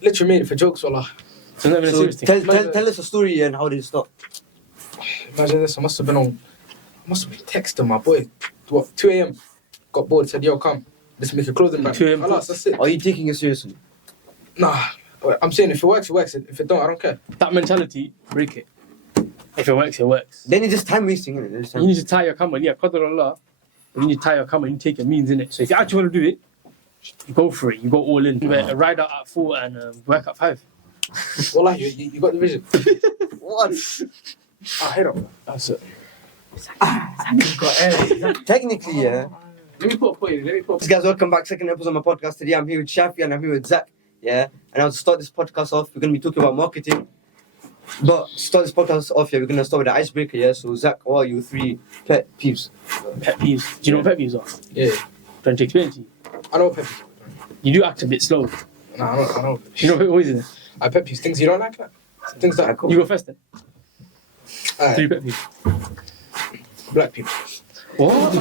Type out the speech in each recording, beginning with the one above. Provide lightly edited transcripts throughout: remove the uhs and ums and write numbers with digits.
literally made it for jokes, wallah. So not even a So serious thing. tell us a story and how did it start? Imagine this, I must have been texting my boy, 2 a.m. Got bored, said, yo, come, let's make a clothing brand. 2 a.m. Alas, that's it. Are you taking it seriously? Nah, I'm saying if it works, it works. If it don't, I don't care. That mentality, break it. If it works, it works. Then it's just time wasting, isn't it? You need to tie your camel, yeah, qadr Allah. You need to tie your camel, you take your means in it. So if you actually want to do it, you go for it, you go all in. Ride out at 4 and work at 5. Wallah, you got the vision. What? I hate it. That's it. Technically, yeah. Let me put a point in. Guys, welcome back. Second episode of my podcast. Today I'm here with Shafi and I'm here with Zach. Yeah. And I'll start this podcast off. We're going to be talking about marketing. But to start this podcast off here, we're going to start with the icebreaker, yeah? So, Zach, what are your 3 pet peeves? Pet peeves. Do you know what pet peeves are? Yeah. Don't you explain it to you? I know what pet peeves are. You do act a bit slow. Nah, I know. You know what is it? I pet peeves. Things you don't like that. Things that You go first then. 3 Alright, pet peeves. black people. What? No,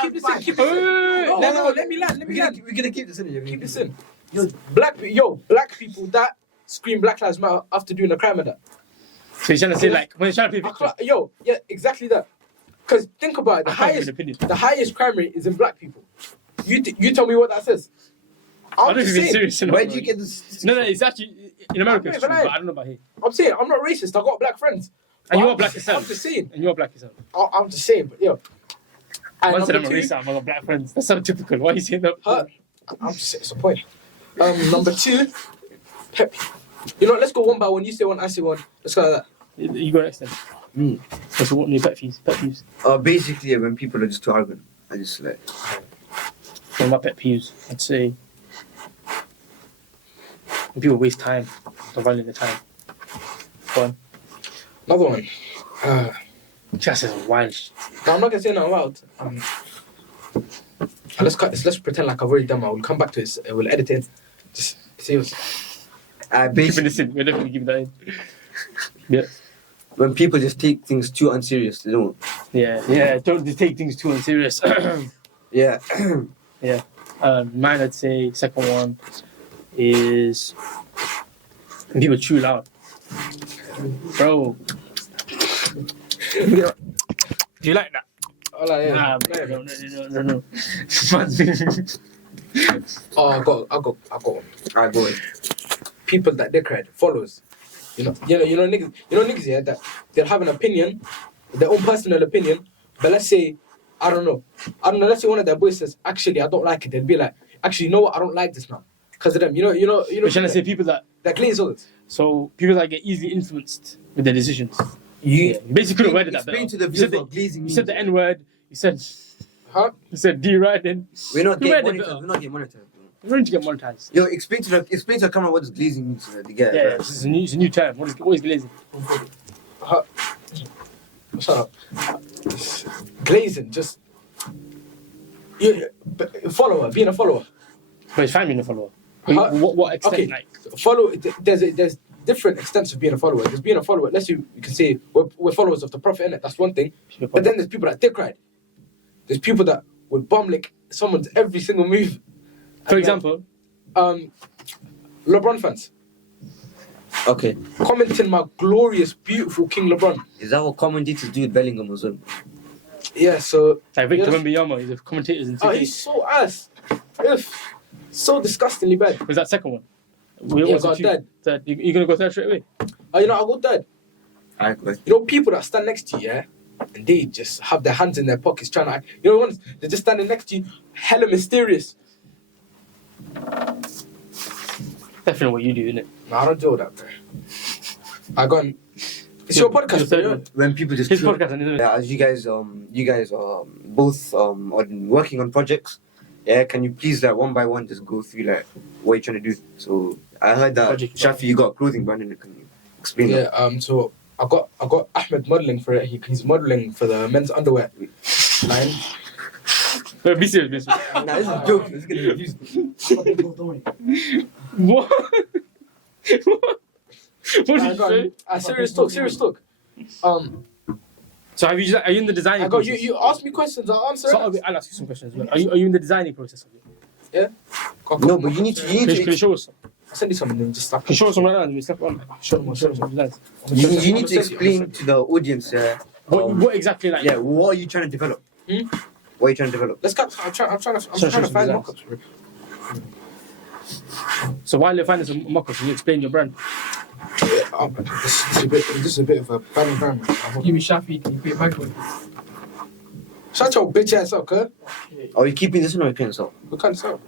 keep this in. No, let me land. We're going to keep this in here. Keep this in. Black people that scream Black Lives Matter after doing a crime of that. So you're trying to say like, when you're trying to play victim. Yeah, exactly that. Because think about it, I can't give an opinion. the highest crime rate is in black people. You tell me what that says. I don't know if you're being serious enough. Where did you get this? No, it's actually, in America it's true, but I don't know about here. I'm saying, I'm not racist, I got black friends. And you But are black yourself. I'm just saying. And you are black yourself. I'm just saying, but yo. And Once said I'm a number two, racist, I've got black friends. That's so typical. Why are you saying that? I'm just saying, it's a point. Number 2, pet peeve. You know what, let's go one by one. You say one, I say one. Let's go like that. You go next then. Me. What's your pet peeves? Basically, when people are just too arrogant. I just like... One of my pet peeves, I'd say, when people waste time, don't value their time. Go on. Another one. Just as wild. Now, I'm not gonna say nothing loud. Let's cut this. Let's pretend like I've already done it. We'll come back to it. We'll edit it. Just see what's... Keeping this in. We're definitely keeping that in. Yeah. When people just take things too unserious, they don't. Yeah. Don't take things too unserious. Yeah. Yeah. Mine, I'd say, second one is when people chew loud. Bro. Do you like that? yeah. No. Oh, I got one. Alright, go ahead. People that they cried, followers. You know niggas, yeah, that they'll have an opinion, their own personal opinion, but let's say, I don't know, let's say one of their boys says, actually, I don't like it. They'll be like, actually, you know what, I don't like this now. Because of them, you know. We're trying to say people that glaze others. So people that get easily influenced with their decisions. You basically could have worded that better. Explain to the viewers what glazing means. You said the N word. You said D right then. We're not getting monetized. We're going to get monetized. Yo, explain to the camera what does glazing means. Yeah, it's a new term. What is glazing? Shut up. Glazing, just follower, being a follower. But it's fine being a follower. What extent? Okay. Like follow. There's different extents of being a follower. There's being a follower. Unless you can say we're followers of the Prophet, innit? That's one thing. But then there's people that dick ride. There's people that would bum lick someone's every single move. For example, LeBron fans. Okay. Commenting my glorious, beautiful King LeBron. Is that what commentators do with Bellingham as well? Yeah, so... Like Victor Wembanyama, he's a commentator in 2K. Oh, he's so ass. So disgustingly bad. Was that second one? I got third. You're going to go third straight away? I'll go third. Alright, go ahead. You know, people that stand next to you, yeah? And they just have their hands in their pockets trying to act. You know, ones they're just standing next to you, hella mysterious. Definitely what you do, innit? No, I don't do that, bro. It's your podcast, bro. When people just his podcast, isn't it? Yeah, as you guys are both working on projects. Yeah, can you please one by one just go through like what you're trying to do? So I heard that Shafi, you got a clothing brand, and can you explain that? Yeah, so I got Ahmed modelling for it. He's modelling for the men's underwear line. Be serious. Nah, this is a joke. This is gonna be used. Don't worry. What? What did you say? Serious talk. So are you in the designing process? You ask me questions, I'll answer. So I'll ask you some questions as well. Are you in the designing process of it? Yeah. No, but you need to. Can you show us? I'll send you something and just stop. Can you show us some right now? We snap on. Show them. You need to explain to the audience. What exactly like? Yeah, what are you trying to develop? What are you trying to develop? Let's go. I'm trying to find mock-ups. Bro. So while you're finding some mock-ups, can you explain your brand? Yeah, this is a bit of a bad environment. Give me Shafi, can you pay back with? Shut your bitch ass up, cuz. Are you keeping this one or you can't sell? We can't sell.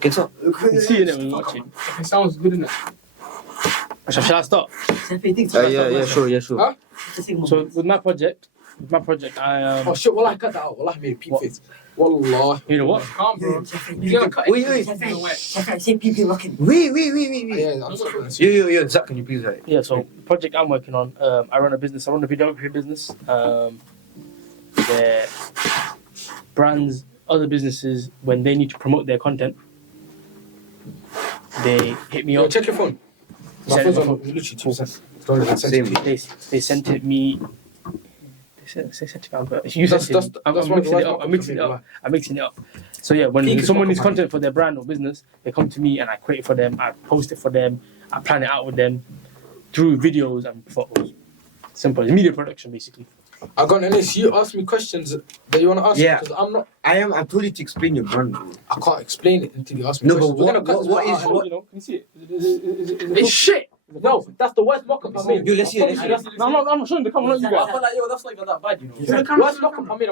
Can sell. You can see it when you watch it. It sounds good, innit? Shall I start? Yeah, sure. Huh? So with my project, I Oh shit, wallah, cut that out. Wallah, I made a peep What? face. Wallah. you know what? Calm, bro. Wait. Say PP rocking. Wait. Yeah, I'm sorry. Yo, Zach, can you please write? Yeah, so project I'm working on, I run a business. I run a videography business. Where brands, other businesses, when they need to promote their content, they hit me Yo, up. check your phone. My Send phone's it on my phone. literally 2%. Don't let that send Same. to me. They sent it me. They sent it me. If you sent That's- it, I'm that's one of the mixing it worst up. I'm mixing it mock-ups up. So yeah, when Peak is someone needs mock-up content for their brand or business, they come to me and I create it for them. I post it for them. I plan it out with them through videos and photos. Simple. It's media production basically. I got Enes, you ask me questions that you want to ask Yeah. because I'm not. I'm told you to explain your brand. Bro. I can't explain it until you ask me No, but questions. We're what- gonna cut what- this what part is- out. what- You know, can you see it? It's shit. No, that's the worst mock-up I made. Yo, let's see it. No, I'm showing the camera, not you guys. like, yo, that's not even that bad, you know. Worst mock-up I made.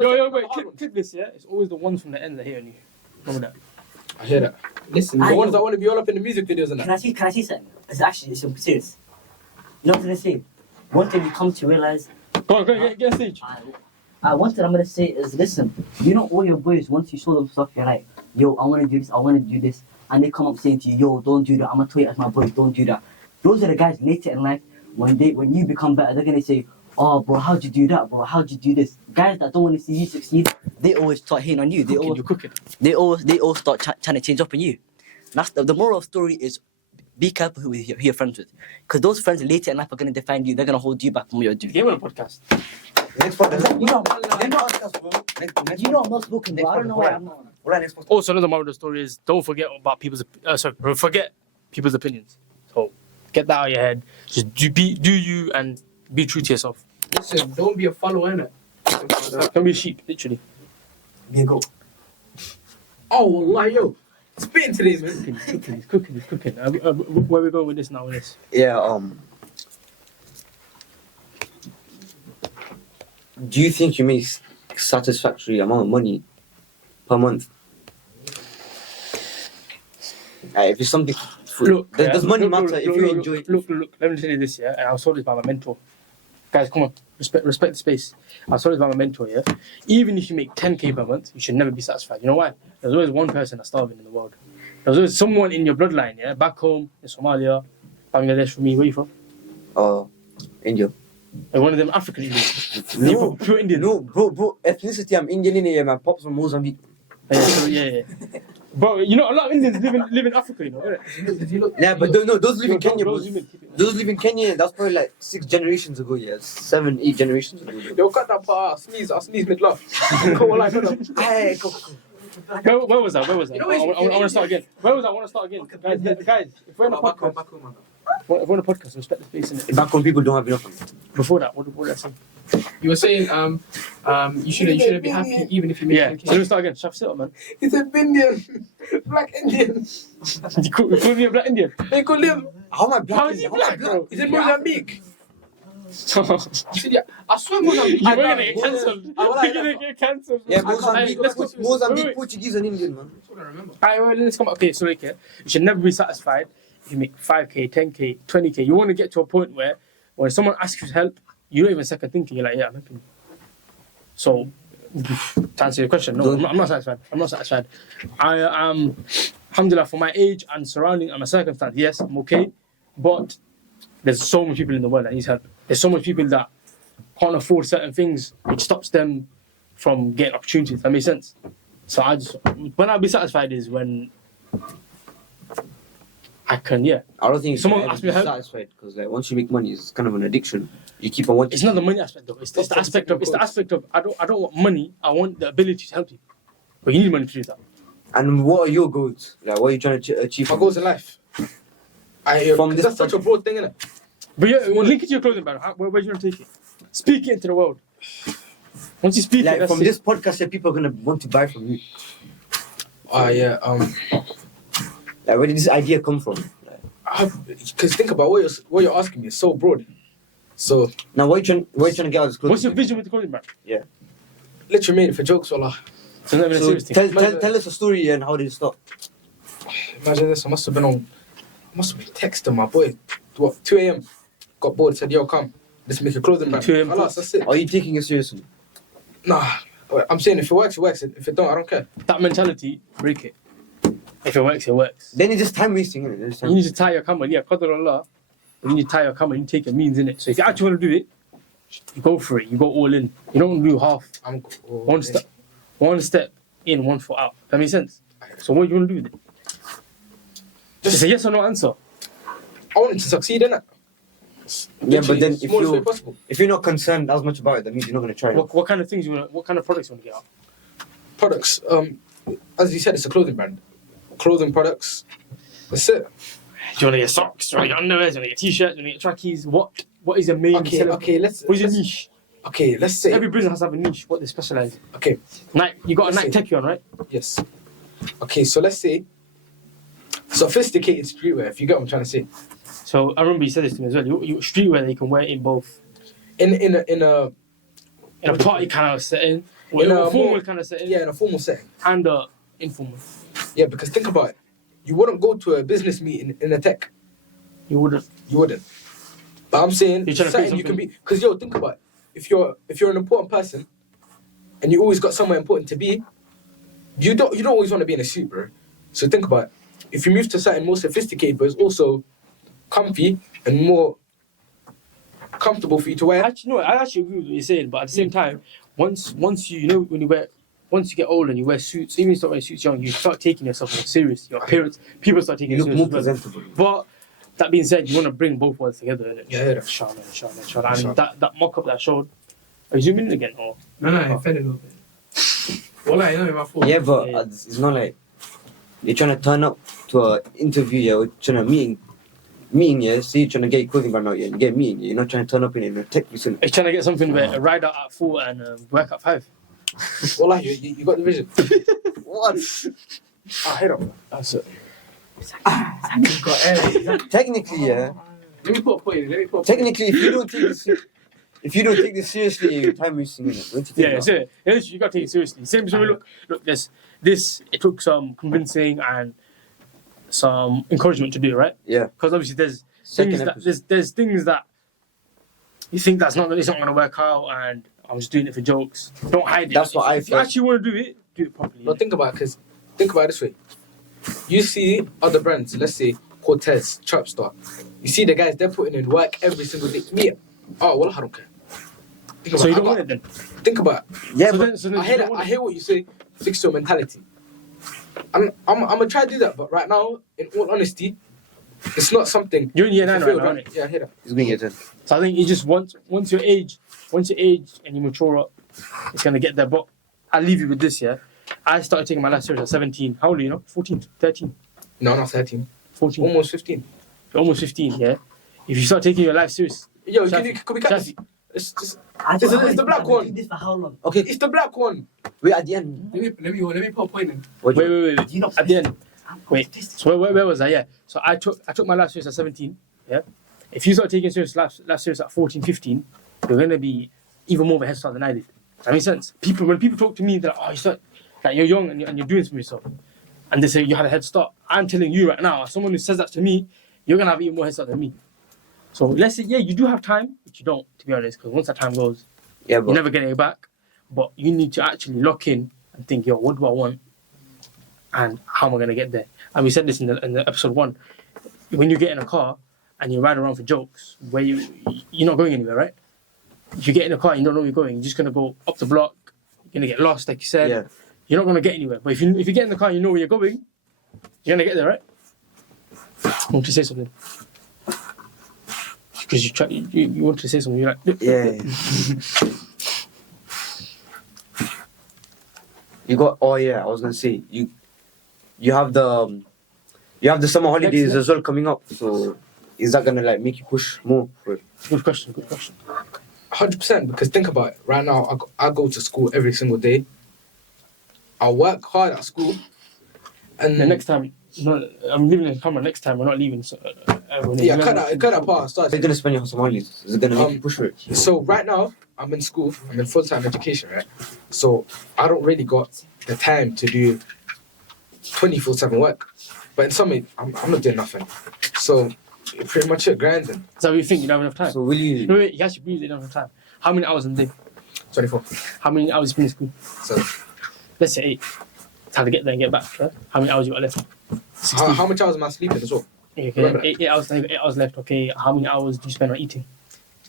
Yo, wait, clip this, yeah? It's always the ones from the end that hit on you. Remember that? I hear that. Listen, The I- ones that want to be all up in the music videos and Can that. I see something? It's serious. You know what I'm gonna say? One thing you come to realize, Go on, get a stage. one thing I'm gonna say is, listen, you know all your boys, once you show them stuff, you're like, yo, I wanna do this, and they come up saying to you, yo, don't do that, I'm gonna tell you as my boy, don't do that. Those are the guys later in life, when you become better, they're gonna say, oh bro, how'd you do that, bro? How'd you do this? Guys that don't wanna see you succeed, they always start hating on you. You're cooking. They all start trying to change up on you. That's the moral of the story is, be careful who you're friends with, because those friends later in life are gonna define you. They're gonna hold you back from what you're doing. Game on a podcast. Next podcast. You know, Next you know I'm not spoken, bro. I don't know why I'm not. Alright, next podcast. Also, another moral of the story is don't forget about forget people's opinions. So get that out of your head. Just do you and be true to yourself. listen, don't be a follower, innit? Don't be a sheep, literally. Be a goat. Oh, wallah, yo. Spitting today, man. He's cooking. Where we going with this now? With this? Yeah. Do you think you make satisfactory amount of money per month? If it's something, does money matter if you enjoy it? Look. Let me tell you this, yeah. And I was told this by my mentor. Guys, come on, respect the space. I was told this by my mentor, yeah. Even if you make 10k per month, you should never be satisfied. You know why? There's always one person that's starving in the world. There's always someone in your bloodline, yeah. Back home in Somalia, Bangladesh. For me, where you from? India. Like one of them African Indians. No, pure Indian. No, bro. Ethnicity, I'm Indian. Yeah, my pop's from Mozambique. Yeah. But you know, a lot of Indians live in Africa, you know. Innit? Yeah, but those live in Kenya, bro. Those women keep it. Those live in Kenya. That's probably like 6 generations ago. Yeah, 7, 8 generations ago. Yo, cut that part. I'll sneeze mid-laugh. Wallah, cut that. Hey, go. Where was that? You know, I want to start again. Where was I? I want to start again. Guys, if we're on a podcast, respect the space in it. Back when people don't have enough. Before that, what did I say? You were saying, you shouldn't be happy even if you make Yeah. 10K. So let me start again. Shaf, sit up, man. He's a Indian. Black Indian. You called me a black Indian. They call him. How am I black? How is he black, bro? He's in Mozambique. You said, yeah, I swear Mozambique. You're gonna get cancelled. I You're gonna get cancelled. Yeah, Alright, let's go. Mozambique, Wait. Portuguese and Indian, man. That's what I remember. Alright, let's come. Okay, so like, yeah, you should never be satisfied if you make 5k, 10k, 20k. You want to get to a point where when someone asks you for help, you don't even second thinking. You're like, yeah, I'm helping you. So, to answer your question, no, I'm not satisfied. I'm not satisfied. I am, alhamdulillah, for my age and surrounding and my circumstance, yes, I'm okay. But there's so many people in the world that needs help. There's so many people that can't afford certain things, which stops them from getting opportunities. That makes sense. So when I'll be satisfied is when I can, yeah. I don't think Someone you can asked me ever be help. satisfied because like once you make money, it's kind of an addiction. You keep on wanting. It's not the money aspect though. It's the aspect of I don't want money. I want the ability to help you. But you need money to do that. And what are your goals? Like, what are you trying to achieve? My goals in life. From this That's such a broad thing, innit? But yeah, link it to your clothing brand. Where do you want to take it? Speak it into the world. Once you speak it, Like that's from it. this podcast, that people are gonna want to buy from you. Yeah. Like, where did this idea come from? Because think about what you're asking me. It's so broad. So Now, what are you trying to get out of this clothing? What's your vision with the clothing brand? literally made it for jokes, wallah. So not even a So serious thing. tell us a story and how did it start? Imagine this. I must have been texting my boy. What, 2 a.m. Got bored. Said, "Yo, come. Let's make a clothing brand." 2 a.m. Alas, that's it. Are you taking it seriously? Nah. I'm saying if it works, it works. If it don't, I don't care. That mentality, break it. If it works, it works. Then it's just time wasting, isn't it? Just time You need to tie your camel, yeah, qadr Allah. But you need to tie your camel, you need to take your means in it. So if you actually want to do it, you go for it. You go all in. You don't do half. One step in, 1 foot out. That makes sense? So what do you want to do with it? It's a yes or no answer. I want it to succeed, innit? Yeah, but then if you're not concerned as much about it, that means you're not gonna try it. What kind of things you want? What kind of products you want to get out? products, as you said, it's a clothing brand. Clothing products. That's it. Do you want to get socks? Do you want to get underwear? Do you want to get t-shirts? Do you want to get trackies? What is your main? Okay, selling- okay. What is your niche? Okay, let's say. Every business has to have a niche. What they specialize in. Okay. Nike. You got a Let's Nike Techie on, right? Yes. Okay, so let's say sophisticated streetwear. If you get what I'm trying to say. So I remember you said this to me as well. You streetwear that you can wear in both. In a In a party kind of setting, or In in a a formal more- kind of setting, yeah, in a formal setting. and informal. Yeah, because think about it. You wouldn't go to a business meeting in a tech. You wouldn't. You wouldn't. But I'm saying You're trying to something create you can something. be. Because yo, think about it. If you're an important person, and you always got somewhere important to be, you don't always want to be in a suit, bro. So think about it. If you move to something more sophisticated, but it's also comfy and more comfortable for you to wear. Actually, no, I actually agree with what you're saying, but at the same time, once once you get older and you wear suits, even if you start wearing suits young, you start taking yourself more serious. Your appearance, people start taking You you look serious. more as well. presentable. But that being said, you want to bring both worlds together, innit? Yeah, yeah. Inshallah. Inshallah. And that mock-up that I showed, are you zooming in again? Or? No, I fell a little bit. Well, I know my fault. Yeah, but Yeah. it's not like you're trying to turn up to an interview, yeah, or trying to meeting, yeah. See, you're trying to get your clothing brand out, yeah, and get a meeting. Yeah. You're not trying to turn up in a tech facility. Are you trying to get something where a ride out at 4 and work at 5? Wallah, you got the vision. What? I hate it. That's it. You've got air. Technically, yeah. Let me put a point in. Technically, if you don't take this seriously, you're time wasting. Don't you think? Yeah, so you got to take it seriously. Same so look, this it took some convincing and some encouragement to do, right? Yeah. Because obviously there's Second things that episode. there's things that you think it's not going to work out, and I'm just doing it for jokes. Don't hide it. That's what I If you felt. actually want to do it properly. No, think about it, think about it this way. You see other brands, let's say Cortez, Trapstar. You see the guys, they're putting in work every single day. Me, oh, well, I don't care. Think So you about don't want it then? Think about it. Yeah, So but then I you hear don't that. want I it. hear what you say. Fix your mentality. I'm gonna try to do that, but right now, in all honesty, it's not something. You're in year 9 right fulfilled, now, aren't you? Yeah, I hear that. it's going to get it. So I think you just once you age and you mature up, it's gonna get there. But I'll leave you with this, yeah. I started taking my life serious at 17. How old are you? 14, 13, No, not 13. 14. Almost 15. You're almost 15, yeah. If you start taking your life serious, Yo, Shafi, could we cut this? Shafi. It's just, I It's don't the know, black I've been one. doing this for how long? Okay, it's the black one. wait, at the end. Let me put a point in. What do you- Wait. Do you not At the end, I'm wait. autistic. So where was I? Yeah. So I took my life serious at 17. Yeah. If you start taking life serious at 14, 15, you're gonna be even more of a head start than I did. That makes sense. When people talk to me, they're like, oh, you start like you're young and you're doing something for yourself, and they say you had a head start. I'm telling you right now, as someone who says that to me, you're gonna have even more head start than me. So let's say, yeah, you do have time, but you don't, to be honest, because once that time goes, Yeah, you're but never getting it back. But you need to actually lock in and think, yo, what do I want? And how am I going to get there? And we said this in the episode 1. When you get in a car and you ride around for jokes, where you're not going anywhere, right? If you get in a car and you don't know where you're going, you're just going to go up the block. You're going to get lost, like you said. yeah. You're not going to get anywhere. But if you get in the car and you know where you're going, you're going to get there, right? I want to say something. Because you want to say something, you're like... Yeah. You got. Oh yeah, I was gonna say you you have the summer holidays as well coming up. So is that gonna like make you push more for it? Good question. 100%, because think about it. Right now, I go to school every single day. I work hard at school, and The next time, no, I'm leaving the camera. Next time, we're not leaving. So, yeah, cut that part. Are you gonna spend your summer holidays? Is it gonna make you push for it? So right now, I'm in school. I'm in full-time education, right? So I don't really got the time to do 24/7 work. But in summer, I'm not doing nothing. So pretty much it, grinding. So you think you don't have enough time? So will you? Wait, you actually really don't have enough time. How many hours in the day? 24. How many hours you spend in school? So Let's say 8. It's how to get there and get back, right? How many hours you got left? how much hours am I sleeping as well? Okay, Remember 8 hours left. 8 hours left. Okay, how many hours do you spend on eating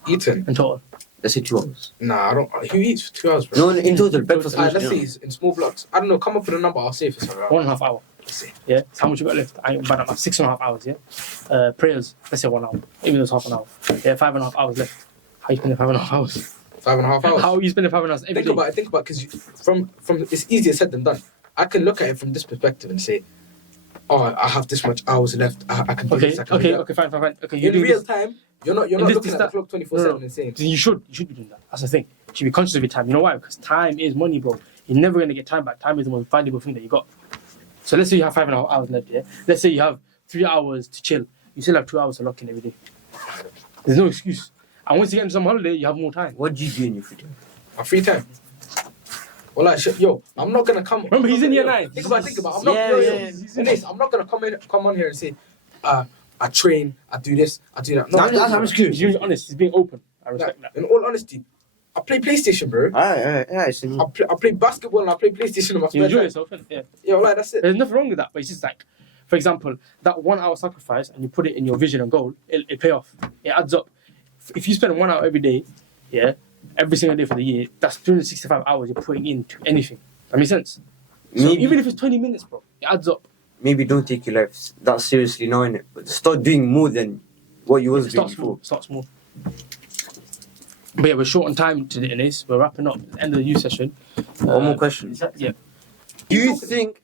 Eating? in total? Let's say 2 hours. Nah, I don't. Who eats for 2 hours, bro? No, in total, breakfast, lunch, Let's say dinner. it's in small blocks. I don't know. Come up with a number. I'll say if it's around. 1.5 hour. Let's see. Yeah. So how much you got left? I but about 6.5 hours. Yeah. Prayers. Let's say 1 hour. Even though it's half an hour. Yeah. 5.5 hours left. How you spending 5.5 hours? 5.5 hours. How are you spending 5.5 hours every Think day? about it. Think about because from it's easier said than done. I can look at it from this perspective and say, oh, I have this much hours left. I can do Okay. this. I can do that. Okay. Fine. Okay. You're In doing real this. time, you're not In this looking at the distance- clock 24/7 No. and saying. You should be doing that. That's the thing. You should be conscious of your time. You know why? Because time is money, bro. You're never gonna get time back. Time is the most valuable thing that you got. So let's say you have 5.5 hours left. Yeah. Let's say you have 3 hours to chill. You still have 2 hours to lock in every day. There's no excuse. And once you get into some holiday, you have more time. What do you do in your free time? My free time. Well, like, yo, I'm not gonna come. Remember, he's in year yo, 9. Think about. I'm not. Yeah, yo, yeah, Anis, I'm not gonna come on here and say, I train, I do this, I do that. No, I'm just curious. He's being honest. He's being open. I respect that. In all honesty, I play PlayStation, bro. Alright. So I play basketball and I play PlayStation in my You spare enjoy time. yourself, innit? Yeah. Yo, like that's it. There's nothing wrong with that, but it's just like, for example, that 1 hour sacrifice and you put it in your vision and goal, it'll pay off. It adds up. If you spend 1 hour every day, yeah, every single day for the year, that's 365 hours you're putting into anything. That makes sense? So Maybe. even if it's 20 minutes, bro, it adds up. maybe don't take your life that seriously now, innit? But start doing more than what you was doing Start before. small. Start small. But yeah, we're short on time today, Ines. We're wrapping up at the end of the youth session. One more question. Yeah. Do you think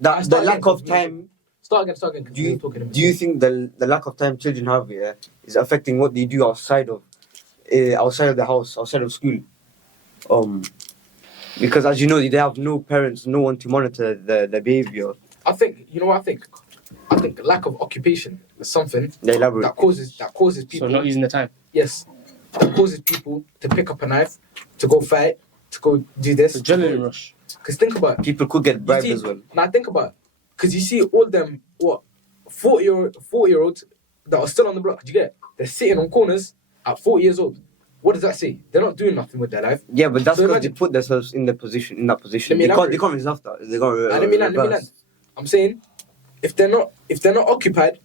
that the Start lack again. of time? Start again. Do you Talking to me. do you think the lack of time children have is affecting what they do outside of the house, outside of school? Because as you know, they have no parents, no one to monitor the behavior. I think you know what I think. I think lack of occupation is something They elaborate. that causes So people. not using the time. Yes, that causes people to pick up a knife, to go fight, to go do this. Adrenaline rush. Because think about it. People could get bribed You see, as well. Now think about it. Because you see all them 40-year-olds that are still on the block. Do you get it? They're sitting on corners at 40 years old. What does that say? They're not doing nothing with their life. Yeah, but that's So because they imagine- put themselves in that position. Let me They elaborate. can't resolve that. They can't Let me land. reverse. I'm saying, if they're not occupied,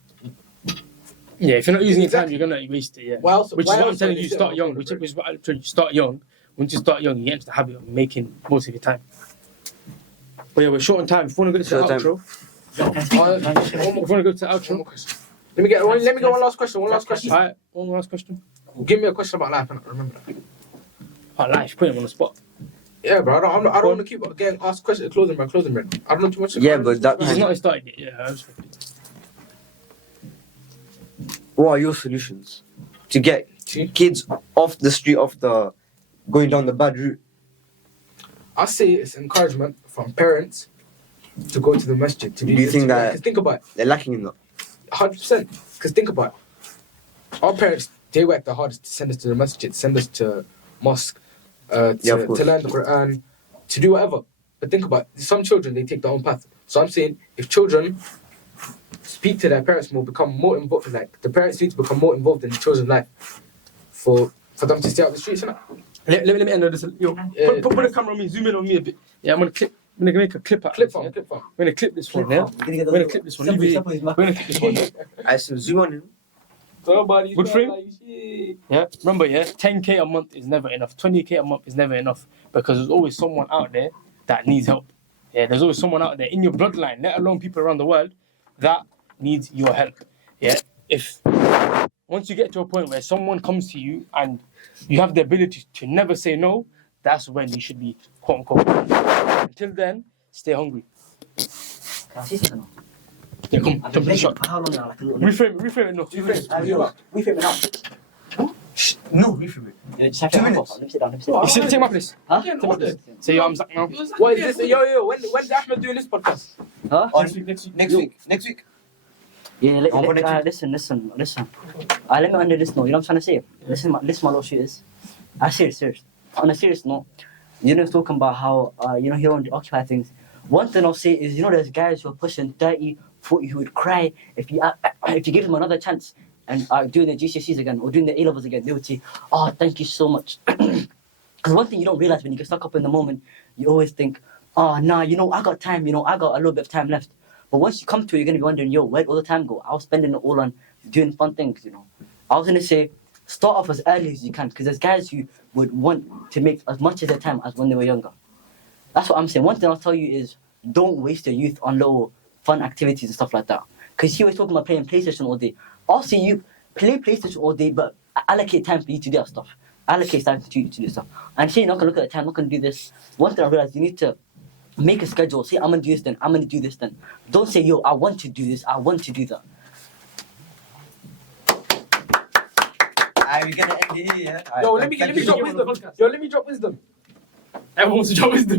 Yeah, if you're not using Exactly. your time, you're gonna waste it. Yeah. why else? Which why is what I'm else telling are you. they Start sitting young. on Which corners, is what I'm telling you. Start young. Once you start young, you get into the habit of making most of your time. But yeah, we're short on time. If you want to go to Short the on outro, if you want to go to the One outro, more question. Let me get one last question. One last question. alright, one last question. Give me a question about life. And I remember that. Oh, life, put him on the spot. Yeah, bro. I don't want to keep getting asked questions. Closing, man. I don't know too much. Yeah, but that- He's not started yet. Yeah, I respect it. What are your solutions to get kids off the street, going down the bad route? I say it's encouragement from parents to go to the masjid. To Do you think that- 'cause think about it, They're lacking in that. 100%. Because think about it. Our parents, they work the hardest to send us to the masjid, send us to mosque, Yeah, of course. to learn the Quran, to do whatever. But think about it. Some children, they take their own path. So I'm saying, if children speak to their parents more, become more involved, like the parents need to become more involved in the children's life for them to stay out the streets, innit? Let me end this. Yo, Yeah. put the camera on me. Zoom in on me a bit. Yeah, I'm gonna make a clip out. Clip of farm, this, clip farm. yeah? We're gonna clip this one. Yeah. We're gonna clip this one. Leave it. We're gonna clip this one. I said, zoom on him. Somebody's Good got frame? like shit. Yeah. Remember, yeah, 10k a month is never enough. 20k a month is never enough because there's always someone out there that needs help. Yeah, there's always someone out there in your bloodline, let alone people around the world, that needs your help. Yeah. If once you get to a point where someone comes to you and you have the ability to never say no, that's when you should be quote unquote. Until then, stay hungry. Can I say something now? Yeah, come, I've jump been in the begging shot. for how long now? Like a little Reframe it, no. Reframe it now. No, reframe it. Yeah, just have 2 to minutes. Let me sit down. Let me sit down. You sit, take my place. Huh? Again, Take my order. place. Say, yo, I'm Zach now. What is this? Yo, when's Ahmed doing this podcast? Huh? On Next week. next week. Yeah, Oh, for next listen. Let me under this note. You know what I'm trying to say? Listen, my little shit is. Serious. On a serious note, you know, talking about how he don't occupy things. One thing I'll say is, there's guys who are pushing 30, 40 who would cry if you give them another chance and doing the GCSEs again or doing the A levels again. They would say, "Oh, thank you so much." Because one thing you don't realize when you get stuck up in the moment, you always think, "Oh, nah, I got time. I got a little bit of time left." But once you come to it, you're gonna be wondering, "Yo, where'd all the time go? I was spending it all on doing fun things." I was gonna say, start off as early as you can, because there's guys who would want to make as much of their time as when they were younger. That's what I'm saying. One thing I'll tell you is, don't waste your youth on little fun activities and stuff like that. Because he was talking about playing PlayStation all day. I'll see you play PlayStation all day, but allocate time for you to do that stuff. Allocate time for you to do stuff. And say you're not going to look at the time, not going to do this. One thing I realized, you need to make a schedule. Say, I'm going to do this then, I'm going to do this then. Don't say, yo, I want to do this, I want to do that. We're gonna end it here, yeah? Yo, let me drop wisdom. Yo, let me drop wisdom. Everyone wants to drop wisdom.